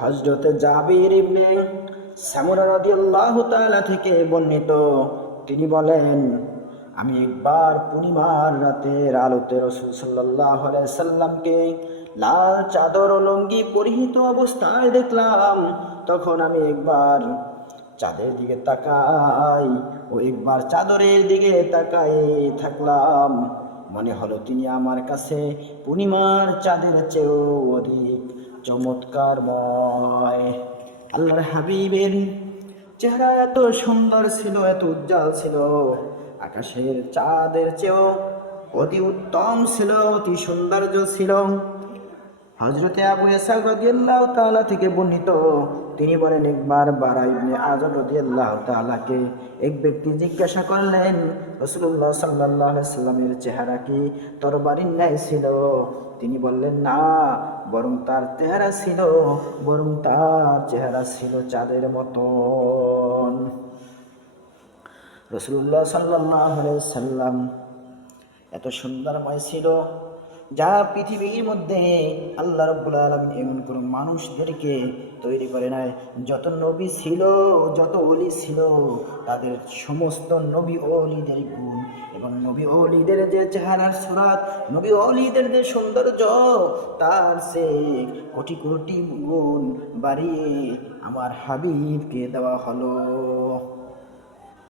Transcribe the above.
হযরত জাবির ইবনে সামুরা রাদিয়াল্লাহু তাআলা থেকে বর্ণিত, তিনি বলেন, আমি একবার পূর্ণিমার রাতের আলোতে রাসূল সাল্লাল্লাহু আলাইহি সাল্লামকে লাল চাদর ও লুঙ্গি পরিহিত অবস্থায় দেখলাম। তখন আমি একবার চাঁদের দিকে তাকাই ও একবার চাদরের দিকে তাকাই থাকলাম। মনে হলো তিনি আমার কাছে পূর্ণিমার চাঁদের চেয়েও অধিক চমৎকারময়। আল্লাহর হাবিবের চেহারা এত সুন্দর ছিল, এত উজ্জ্বল ছিল, আকাশের চাঁদের চেয়েও অতি উত্তম ছিল, অতি সৌন্দর্য ছিল। হযরতে আবু ইসহাক রাদিয়াল্লাহু তাআলা থেকে বর্ণিত, তিনি বলেন, একবার বারা ইবনে আযব রাদিয়াল্লাহু তাআলাকে এক ব্যক্তি জিজ্ঞাসা করলেন, রাসূলুল্লাহ সাল্লাল্লাহু আলাইহি সাল্লামের চেহারা কি তরবারির ন্যায় ছিল? তিনি বললেন, না, বরং তার চেহারা ছিল চাঁদের মতন। রাসূলুল্লাহ সাল্লাল্লাহু আলাইহি সাল্লাম এত সুন্দরময় ছিল, যা পৃথিবীর মধ্যে আল্লাহ রাব্বুল আলামিন এমন কোনো মানুষদেরকে তৈরি করে নাই। যত নবী ছিল, যত ওলি ছিল, তাদের সমস্ত নবী ও ওলিদের গুণ এবং নবী ও ওলিদের যে চেহারার সুরাত, নবী ও ওলিদের যে সৌন্দর্য, তার সে কোটি কোটি গুণ বাড়িয়ে আমার হাবিবকে দেওয়া হলো।